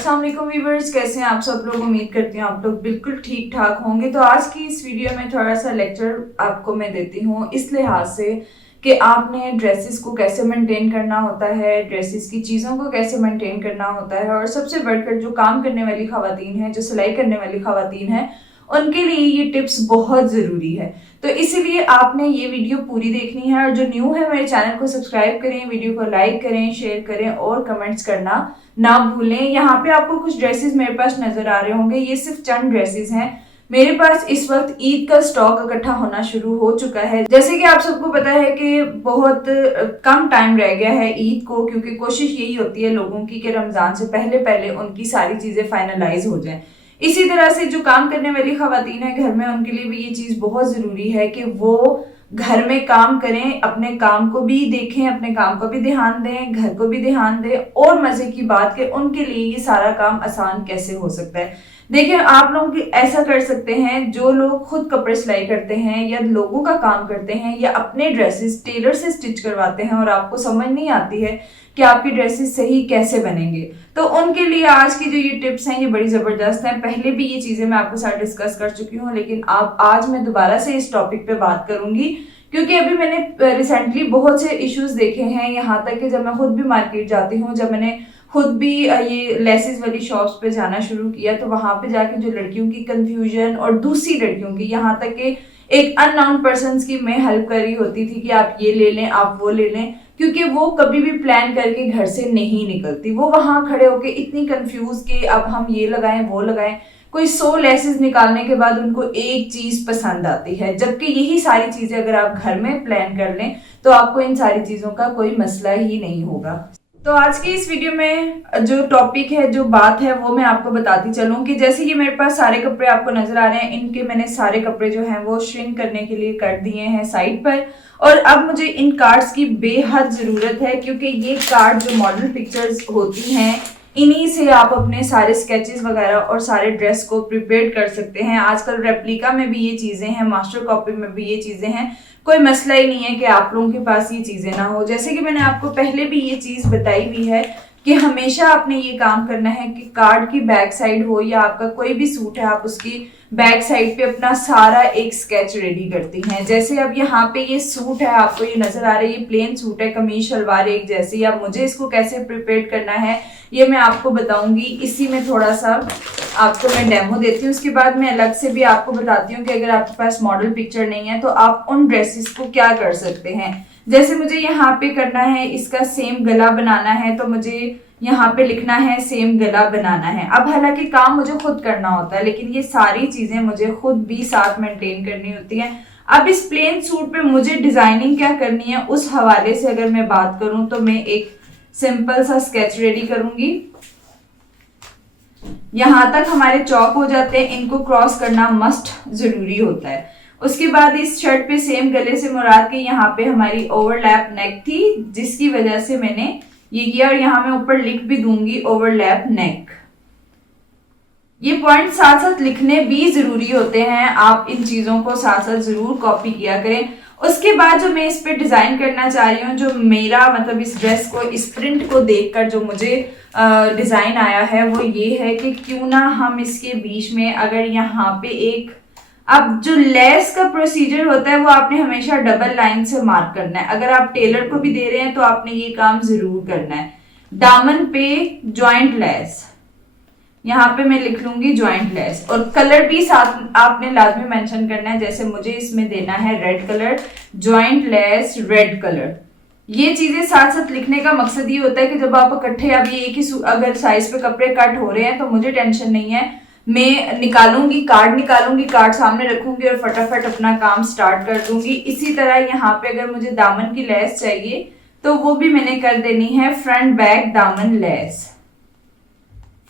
अस्सलाम वालेकुम व्यूअर्स, कैसे हैं आप सब लोग। उम्मीद करती हूँ आप लोग बिल्कुल ठीक ठाक होंगे। तो आज की इस वीडियो में थोड़ा सा लेक्चर आपको मैं देती हूँ इस लिहाज से कि आपने ड्रेसेस को कैसे मेंटेन करना होता है, ड्रेसेस की चीज़ों को कैसे मेंटेन करना होता है, और सबसे बढ़कर जो काम करने वाली ख़वातीन हैं, जो सिलाई करने वाली ख़वातीन हैं, उनके लिए ये टिप्स बहुत ज़रूरी है। तो इसीलिए आपने ये वीडियो पूरी देखनी है, और जो न्यू है मेरे चैनल को सब्सक्राइब करें, वीडियो को लाइक करें, शेयर करें और कमेंट्स करना ना भूलें। यहाँ पे आपको कुछ ड्रेसेस मेरे पास नजर आ रहे होंगे, ये सिर्फ चंद ड्रेसेस हैं। मेरे पास इस वक्त ईद का स्टॉक इकट्ठा होना शुरू हो चुका है। जैसे कि आप सबको पता है कि बहुत कम टाइम रह गया है ईद को, क्योंकि कोशिश यही होती है लोगों की कि रमजान से पहले पहले उनकी सारी चीजें फाइनलाइज हो जाएं। इसी तरह से जो काम करने वाली खवातीन है घर में, उनके लिए भी ये चीज बहुत जरूरी है कि वो घर में काम करें, अपने काम को भी देखें, अपने काम को भी ध्यान दें, घर को भी ध्यान दें। और मजे की बात कि उनके लिए ये सारा काम आसान कैसे हो सकता है। देखिए, आप लोग ऐसा कर सकते हैं, जो लोग खुद कपड़े सिलाई करते हैं या लोगों का काम करते हैं या अपने ड्रेसेस टेलर से स्टिच करवाते हैं और आपको समझ नहीं आती है कि आपकी ड्रेसेस सही कैसे बनेंगे, तो उनके लिए आज की जो ये टिप्स हैं ये बड़ी जबरदस्त हैं। पहले भी ये चीजें मैं आपके साथ डिस्कस कर चुकी हूँ, लेकिन आज मैं दोबारा से इस टॉपिक पे बात करूंगी, क्योंकि अभी मैंने रिसेंटली बहुत से इश्यूज देखे हैं। यहाँ तक कि जब मैं खुद भी मार्केट जाती हूँ, जब मैंने खुद भी ये लेसेस वाली शॉप्स पे जाना शुरू किया, तो वहां पे जाके जो लड़कियों की कंफ्यूजन और दूसरी लड़कियों की, यहाँ तक कि एक अननोन पर्सन की मैं हेल्प कर रही होती थी कि आप ये ले लें, आप वो ले लें, क्योंकि वो कभी भी प्लान करके घर से नहीं निकलती। वो वहां खड़े होके इतनी कंफ्यूज कि अब हम ये लगाएं वो लगाएं। कोई 100 लेसेस निकालने के बाद उनको एक चीज पसंद आती है, जबकि यही सारी चीजें अगर आप घर में प्लान कर लें तो आपको इन सारी चीजों का कोई मसला ही नहीं होगा। तो आज की इस वीडियो में जो टॉपिक है, जो बात है, वो मैं आपको बताती चलूं कि जैसे ये मेरे पास सारे कपड़े आपको नजर आ रहे हैं, इनके मैंने सारे कपड़े जो हैं वो श्रिंक करने के लिए कर दिए हैं साइड पर। और अब मुझे इन कार्ड्स की बेहद जरूरत है, क्योंकि ये कार्ड जो मॉडल पिक्चर्स होती हैं, इन्हीं से आप अपने सारे स्केचेस वगैरह और सारे ड्रेस को प्रिपेयर कर सकते हैं। आजकल रेप्लिका में भी ये चीजें हैं, मास्टर कॉपी में भी ये चीजें हैं। कोई मसला ही नहीं है कि आप लोगों के पास ये चीजें ना हो। जैसे कि मैंने आपको पहले भी ये चीज बताई हुई है कि हमेशा आपने ये काम करना है कि कार्ड की बैक साइड हो या आपका कोई भी सूट है, आप उसकी बैक साइड पे अपना सारा एक स्केच रेडी करती हैं। जैसे अब यहाँ पे ये सूट है, आपको ये नजर आ रहा है, ये प्लेन सूट है, कमीज शलवार एक जैसी। अब मुझे इसको कैसे प्रिपेयर करना है ये मैं आपको बताऊंगी। इसी में थोड़ा सा आपको मैं डेमो देती हूँ, उसके बाद मैं अलग से भी आपको बताती हूँ कि अगर आपके पास मॉडल पिक्चर नहीं है तो आप उन ड्रेसेस को क्या कर सकते हैं। जैसे मुझे यहाँ पे करना है, इसका सेम गला बनाना है, तो मुझे यहाँ पे लिखना है सेम गला बनाना है। अब हालांकि काम मुझे खुद करना होता है, लेकिन ये सारी चीजें मुझे खुद भी साथ मेंटेन करनी होती हैं। अब इस प्लेन सूट पे मुझे डिजाइनिंग क्या करनी है, उस हवाले से अगर मैं बात करूं तो मैं एक सिंपल सा स्केच रेडी करूंगी। यहां तक हमारे चौक हो जाते हैं, इनको क्रॉस करना मस्ट जरूरी होता है। उसके बाद इस शर्ट पे सेम गले से मुराद के यहाँ पे हमारी ओवरलैप नेक थी, जिसकी वजह से मैंने ये किया। और यहाँ मैं ऊपर लिख भी दूंगी ओवरलैप नेक। ये पॉइंट साथ साथ लिखने भी जरूरी होते हैं, आप इन चीजों को साथ साथ जरूर कॉपी किया करें। उसके बाद जो मैं इस पे डिजाइन करना चाह रही हूँ, जो मेरा मतलब इस ड्रेस को, इस प्रिंट को देखकर जो मुझे डिजाइन आया है, वो ये है कि क्यों ना हम इसके बीच में अगर यहाँ पे एक, अब जो लेस का प्रोसीजर होता है वो आपने हमेशा डबल लाइन से मार्क करना है। अगर आप टेलर को भी दे रहे हैं तो आपने ये काम जरूर करना है। दामन पे जॉइंट लेस, यहाँ पे मैं लिख लूंगी जॉइंट लेस, और कलर भी साथ आपने लाजमी मेंशन करना है। जैसे मुझे इसमें देना है red colour, joint lace red colour. ये चीजें साथ साथ लिखने का मकसद ये होता है कि जब आप इकट्ठे, अब ये एक ही अगर साइज पे कपड़े कट हो रहे हैं तो मुझे टेंशन नहीं है, मैं निकालूंगी, कार्ड सामने रखूंगी और फटाफट अपना काम स्टार्ट कर दूंगी। इसी तरह यहाँ पे अगर मुझे दामन की लेस चाहिए तो वो भी मैंने कर देनी है फ्रंट बैक दामन लेस,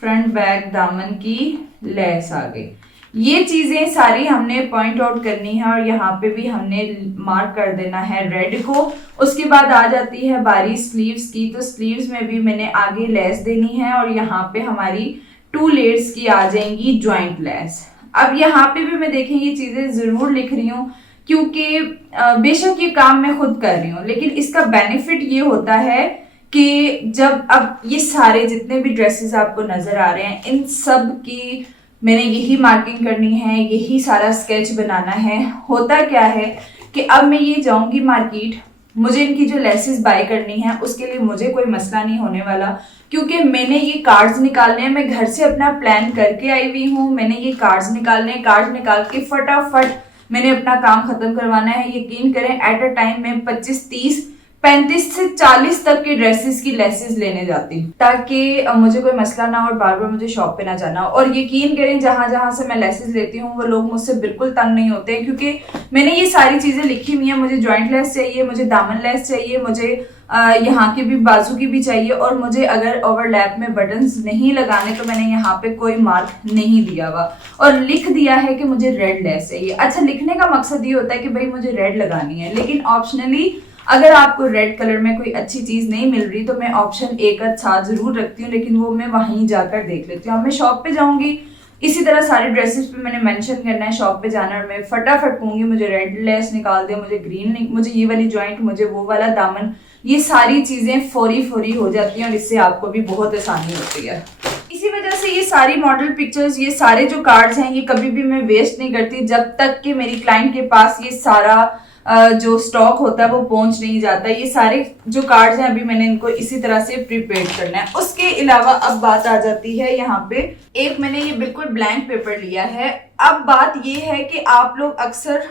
फ्रंट बैक दामन की लेस आ गई। ये चीजें सारी हमने पॉइंट आउट करनी है, और यहाँ पे भी हमने मार्क कर देना है रेड को। उसके बाद आ जाती है बारी स्लीव्स की, तो स्लीव्स में भी मैंने आगे लेस देनी है, और यहाँ पे हमारी 2 लेयर्स की आ जाएंगी जॉइंट लेस। अब यहाँ पे भी मैं देखें ये चीजें जरूर लिख रही हूँ, क्योंकि बेशक ये काम मैं खुद कर रही हूँ, लेकिन इसका बेनिफिट ये होता है कि जब अब ये सारे जितने भी ड्रेसेस आपको नजर आ रहे हैं, इन सब की मैंने यही मार्किंग करनी है, यही सारा स्केच बनाना है। होता क्या है कि अब मैं ये जाऊंगी मार्केट, मुझे इनकी जो लेसेस बाय करनी है उसके लिए मुझे कोई मसला नहीं होने वाला, क्योंकि मैंने ये कार्ड्स निकालने हैं। मैं घर से अपना प्लान करके आई हुई हूँ, मैंने ये कार्ड्स निकालने हैं। कार्ड्स निकाल के फटाफट मैंने अपना काम खत्म करवाना है। यकीन करें एट अ टाइम में 25, 30, 35 से 40 तक के ड्रेसेस की लेसेस लेने जाती हूँ, ताकि मुझे कोई मसला ना हो और बार बार मुझे शॉप पे ना जाना हो। और यकीन करें जहां जहां से मैं लेसेस लेती हूँ वो लोग मुझसे बिल्कुल तंग नहीं होते हैं, क्योंकि मैंने ये सारी चीजें लिखी हुई हैं। मुझे जॉइंट लेस चाहिए, मुझे दामन लेस चाहिए, मुझे यहाँ की भी बाजू की भी चाहिए, और मुझे अगर ओवरलैप में बटन्स नहीं लगाने तो मैंने यहाँ पे कोई मार्क नहीं दिया हुआ और लिख दिया है कि मुझे रेड लेस चाहिए। अच्छा, लिखने का मकसद ये होता है कि भाई मुझे रेड लगानी है, लेकिन ऑप्शनली अगर आपको रेड कलर में कोई अच्छी चीज नहीं मिल रही तो मैं ऑप्शन एक साथ जरूर रखती हूँ, लेकिन वो मैं वहीं जाकर देख लेती हूँ। अब मैं शॉप पे जाऊंगी, इसी तरह सारे ड्रेसेस पे मैंने मेंशन करना है शॉप पे जाना, और मैं फटाफट कहूंगी मुझे रेड लेस निकाल दे, मुझे ग्रीन नहीं, मुझे ये वाली जॉइंट, मुझे वो वाला दामन। ये सारी चीजें फौरी फौरी हो जाती हैं और इससे आपको भी बहुत आसानी होती है। इसी वजह से ये सारी मॉडल पिक्चर्स, ये सारे जो कार्ड्स हैं, ये कभी भी मैं वेस्ट नहीं करती जब तक कि मेरी क्लाइंट के पास ये सारा जो स्टॉक होता है वो पहुंच नहीं जाता। ये सारे जो कार्ड्स हैं अभी मैंने इनको इसी तरह से प्रिपेयर करना है। उसके अलावा अब बात आ जाती है यहाँ पे, एक मैंने ये बिल्कुल ब्लैंक पेपर लिया है। अब बात ये है कि आप लोग अक्सर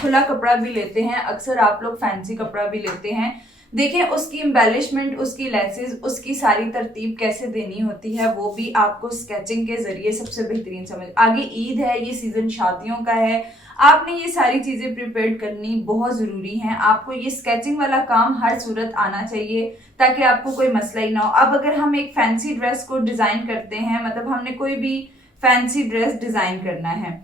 खुला कपड़ा भी लेते हैं, अक्सर आप लोग फैंसी कपड़ा भी लेते हैं। देखें उसकी एम्बेलिशमेंट, उसकी लेसेस, उसकी सारी तरतीब कैसे देनी होती है वो भी आपको स्केचिंग के जरिए सबसे बेहतरीन समझ। आगे ईद है, ये सीजन शादियों का है, आपने ये सारी चीजें प्रिपेयर करनी बहुत जरूरी हैं। आपको ये स्केचिंग वाला काम हर सूरत आना चाहिए ताकि आपको कोई मसला ही ना हो। अब अगर हम एक फैंसी ड्रेस को डिजाइन करते हैं, मतलब हमने कोई भी फैंसी ड्रेस डिजाइन करना है,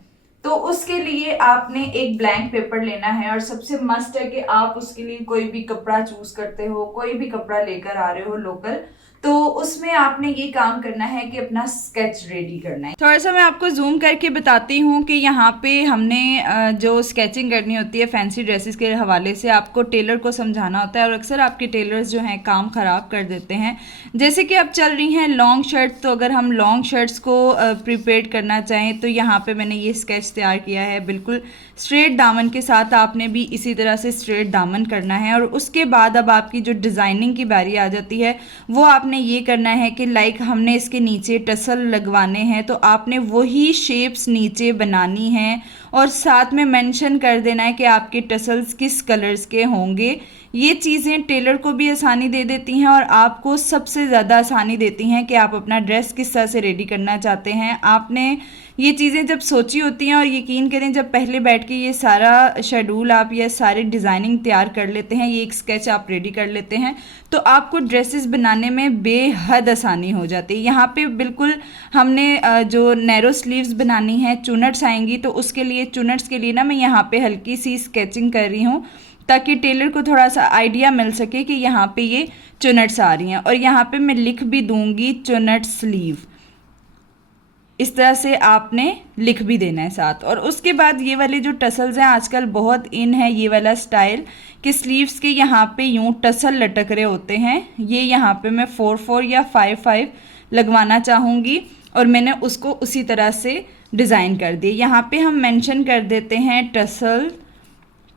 तो उसके लिए आपने एक ब्लैंक पेपर लेना है, और सबसे मस्ट है कि आप उसके लिए कोई भी कपड़ा चूज करते हो, कोई भी कपड़ा लेकर आ रहे हो लोकल, तो उसमें आपने ये काम करना है कि अपना स्केच रेडी करना है। थोड़ा सा मैं आपको जूम करके बताती हूँ कि यहाँ पे हमने जो स्केचिंग करनी होती है फैंसी ड्रेसेस के हवाले से आपको टेलर को समझाना होता है, और अक्सर आपके टेलर्स जो हैं काम ख़राब कर देते हैं। जैसे कि अब चल रही हैं लॉन्ग शर्ट्स, तो अगर हम लॉन्ग शर्ट्स को प्रिपेयर करना चाहें तो यहाँ पर मैंने ये स्केच तैयार किया है। बिल्कुल स्ट्रेट दामन के साथ आपने भी इसी तरह से स्ट्रेट दामन करना है, और उसके बाद अब आपकी जो डिज़ाइनिंग की बारी आ जाती है वो आपने ये करना है कि लाइक हमने इसके नीचे टसल लगवाने हैं, तो आपने वही शेप्स नीचे बनानी हैं और साथ में मेंशन कर देना है कि आपके टसल्स किस कलर्स के होंगे। ये चीज़ें टेलर को भी आसानी दे देती हैं और आपको सबसे ज़्यादा आसानी देती हैं कि आप अपना ड्रेस किस तरह से रेडी करना चाहते हैं। आपने ये चीज़ें जब सोची होती हैं, और यकीन करें जब पहले बैठ के ये सारा शेड्यूल आप या सारे डिज़ाइनिंग तैयार कर लेते हैं, ये एक स्केच आप रेडी कर लेते हैं, तो आपको ड्रेसेस बनाने में बेहद आसानी हो जाती है। यहाँ पे बिल्कुल हमने जो नैरो स्लीव्स बनानी है, चुनट्स आएंगी, तो उसके लिए चुनट्स के लिए ना मैं यहाँ पे हल्की सी स्केचिंग कर रही हूँ ताकि टेलर को थोड़ा सा आइडिया मिल सके कि यहाँ पे ये चुनट्स आ रही हैं। और यहाँ पे मैं लिख भी दूंगी चुनट स्लीव, इस तरह से आपने लिख भी देना है साथ। और उसके बाद ये वाले जो टसल्स हैं आजकल बहुत इन है ये वाला स्टाइल कि स्लीव्स के यहाँ पे यूं टसल लटक रहे होते हैं। ये यहाँ पे मैं 4-4 या 5-5 लगवाना चाहूँगी, और मैंने उसको उसी तरह से डिज़ाइन कर दिया। यहाँ पे हम मेंशन कर देते हैं टसल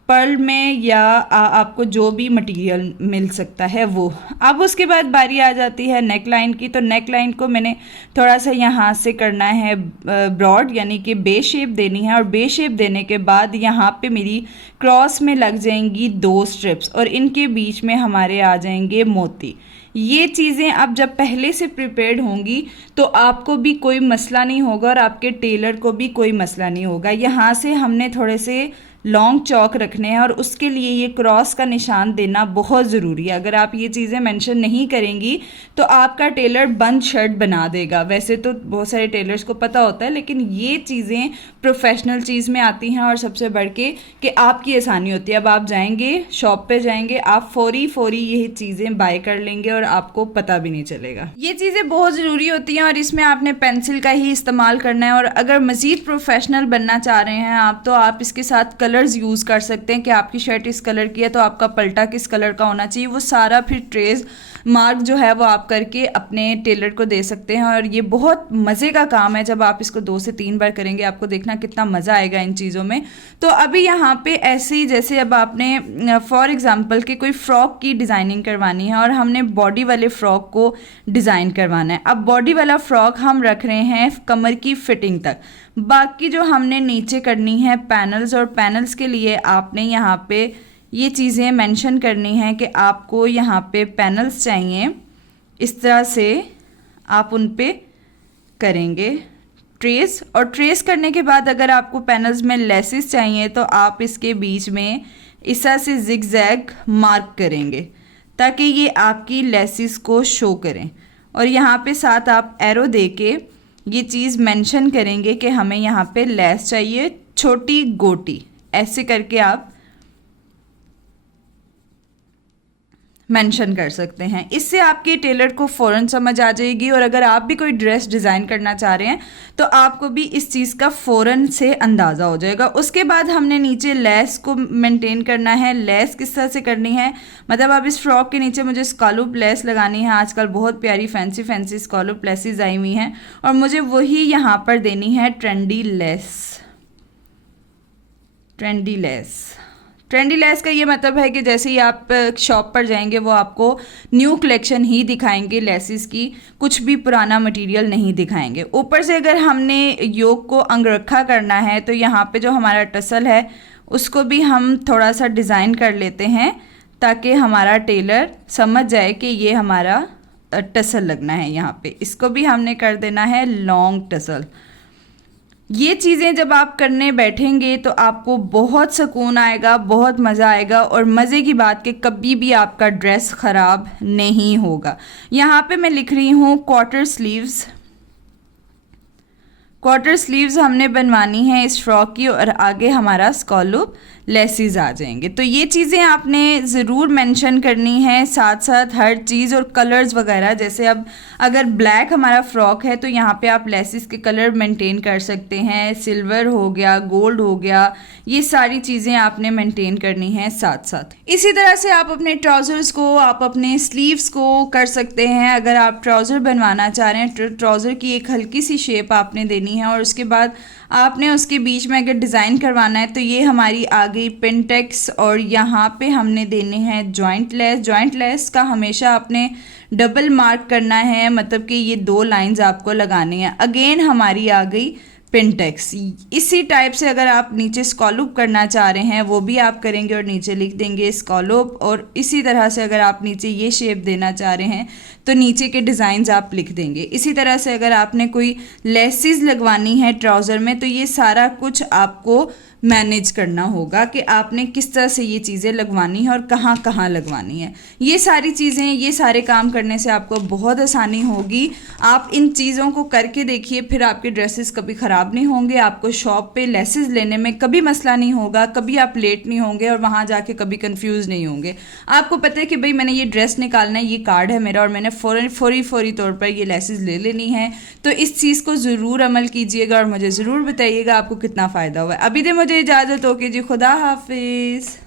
पर्ल में, या आपको जो भी मटेरियल मिल सकता है वो। अब उसके बाद बारी आ जाती है नेक लाइन की, तो नेक लाइन को मैंने थोड़ा सा यहाँ से करना है ब्रॉड, यानी कि बे शेप देनी है, और बे शेप देने के बाद यहाँ पे मेरी क्रॉस में लग जाएंगी 2 स्ट्रिप्स, और इनके बीच में हमारे आ जाएंगे मोती। ये चीज़ें अब जब पहले से प्रिपेयर्ड होंगी तो आपको भी कोई मसला नहीं होगा और आपके टेलर को भी कोई मसला नहीं होगा। यहाँ से हमने थोड़े से लॉन्ग चौक रखने हैं, और उसके लिए ये क्रॉस का निशान देना बहुत ज़रूरी है। अगर आप ये चीज़ें मेंशन नहीं करेंगी तो आपका टेलर बंद शर्ट बना देगा। वैसे तो बहुत सारे टेलर्स को पता होता है, लेकिन ये चीज़ें प्रोफेशनल चीज़ में आती हैं, और सबसे बढ़ के कि आपकी आसानी होती है। अब आप जाएंगे शॉप पे जाएंगे, आप फौरी ये चीज़ें बाय कर लेंगे और आपको पता भी नहीं चलेगा। ये चीज़ें बहुत ज़रूरी होती हैं, और इसमें आपने पेंसिल का ही इस्तेमाल करना है। और अगर मज़ीद प्रोफेशनल बनना चाह रहे हैं आप, तो आप इसके साथ कलर्स यूज़ कर सकते हैं कि आपकी शर्ट इस कलर की है तो आपका पल्टा किस कलर का होना चाहिए। वो सारा फिर ट्रेस मार्क जो है वो आप करके अपने टेलर को दे सकते हैं। और ये बहुत मज़े का काम है, जब आप इसको 2 से 3 बार करेंगे आपको देखना कितना मज़ा आएगा इन चीज़ों में। तो अभी यहाँ पे ऐसे ही जैसे अब आपने फॉर एग्ज़ाम्पल कि कोई फ़्रॉक की डिज़ाइनिंग करवानी है और हमने बॉडी वाले फ़्रॉक को डिज़ाइन करवाना है। अब बॉडी वाला फ़्रॉक हम रख रहे हैं कमर की फिटिंग तक, बाकी जो हमने नीचे करनी है पैनल्स, और पैनल्स के लिए आपने यहाँ पे ये चीज़ें मेंशन करनी है कि आपको यहाँ पे पैनल्स चाहिए, इस तरह से आप उन पे करेंगे ट्रेस। और ट्रेस करने के बाद अगर आपको पैनल्स में लेसेस चाहिए तो आप इसके बीच में इस तरह से जिगजैग मार्क करेंगे ताकि ये आपकी लेसेस को शो करें। और यहाँ पे साथ आप एरो दे के ये चीज़ मेंशन करेंगे कि हमें यहाँ पे लेस चाहिए छोटी गोटी, ऐसे करके आप मेंशन कर सकते हैं। इससे आपके टेलर को फ़ौरन समझ आ जाएगी। और अगर आप भी कोई ड्रेस डिज़ाइन करना चाह रहे हैं तो आपको भी इस चीज़ का फ़ौरन से अंदाज़ा हो जाएगा। उसके बाद हमने नीचे लेस को मेंटेन करना है। लेस किस तरह से करनी है, मतलब अब इस फ्रॉक के नीचे मुझे स्कॉलप लेस लगानी है। आजकल बहुत प्यारी फैंसी फैंसी स्कॉलप लेसेस आई हुई हैं और मुझे वही यहाँ पर देनी है ट्रेंडी लेस। ट्रेंडी लेस का ये मतलब है कि जैसे ही आप शॉप पर जाएंगे वो आपको न्यू कलेक्शन ही दिखाएंगे लेसेस की, कुछ भी पुराना मटेरियल नहीं दिखाएंगे। ऊपर से अगर हमने योक को अंगरखा करना है तो यहाँ पे जो हमारा टसल है उसको भी हम थोड़ा सा डिज़ाइन कर लेते हैं ताकि हमारा टेलर समझ जाए कि ये हमारा टसल लगना है। यहाँ पे इसको भी हमने कर देना है लॉन्ग टसल। ये चीज़ें जब आप करने बैठेंगे तो आपको बहुत सुकून आएगा, बहुत मज़ा आएगा। और मज़े की बात कि कभी भी आपका ड्रेस ख़राब नहीं होगा। यहाँ पे मैं लिख रही हूँ क्वार्टर स्लीव्स हमने बनवानी है इस फ्रॉक की, और आगे हमारा स्कॉलप लेसेस आ जाएंगे। तो ये चीज़ें आपने ज़रूर मेंशन करनी है, साथ साथ हर चीज़। और कलर्स वगैरह, जैसे अब अगर ब्लैक हमारा फ्रॉक है तो यहाँ पे आप लेसेस के कलर मेंटेन कर सकते हैं। सिल्वर हो गया, गोल्ड हो गया, ये सारी चीज़ें आपने मेंटेन करनी है साथ साथ। इसी तरह से आप अपने ट्राउज़र्स को, आप अपने स्लीव्स को कर सकते हैं। अगर आप ट्राउज़र बनवाना चाह रहे हैं, ट्राउज़र की एक हल्की सी शेप आपने देनी है और उसके बाद आपने उसके बीच में अगर डिज़ाइन करवाना है तो ये हमारी आ गई पिनटेक्स। और यहाँ पे हमने देने हैं जॉइंट लेस का हमेशा आपने डबल मार्क करना है, मतलब कि ये 2 लाइंस आपको लगानी है। अगेन हमारी आ गई पिनटेक्स। इसी टाइप से अगर आप नीचे स्कॉलप करना चाह रहे हैं वो भी आप करेंगे और नीचे लिख देंगे स्कॉलप। और इसी तरह से अगर आप नीचे ये शेप देना चाह रहे हैं तो नीचे के डिज़ाइंस आप लिख देंगे। इसी तरह से अगर आपने कोई लेसेस लगवानी है ट्राउज़र में तो ये सारा कुछ आपको मैनेज करना होगा कि आपने किस तरह से ये चीज़ें लगवानी है और कहाँ कहाँ लगवानी है। ये सारी चीज़ें, ये सारे काम करने से आपको बहुत आसानी होगी। आप इन चीज़ों को करके देखिए, फिर आपके ड्रेसेस कभी ख़राब नहीं होंगे। आपको शॉप पे लेसेस लेने में कभी मसला नहीं होगा, कभी आप लेट नहीं होंगे और वहाँ जाके कभी कंफ्यूज नहीं होंगे। आपको पता है कि भाई मैंने ये ड्रेस निकालना है, ये कार्ड है मेरा और मैंने फौरी तौर पर ये लेसेस ले लेनी है। तो इस चीज़ को ज़रूर अमल कीजिएगा और मुझे ज़रूर बताइएगा आपको कितना फ़ायदा हुआ है। अभी दे मुझे इजाज़त हो, जी खुदा हाफिज़।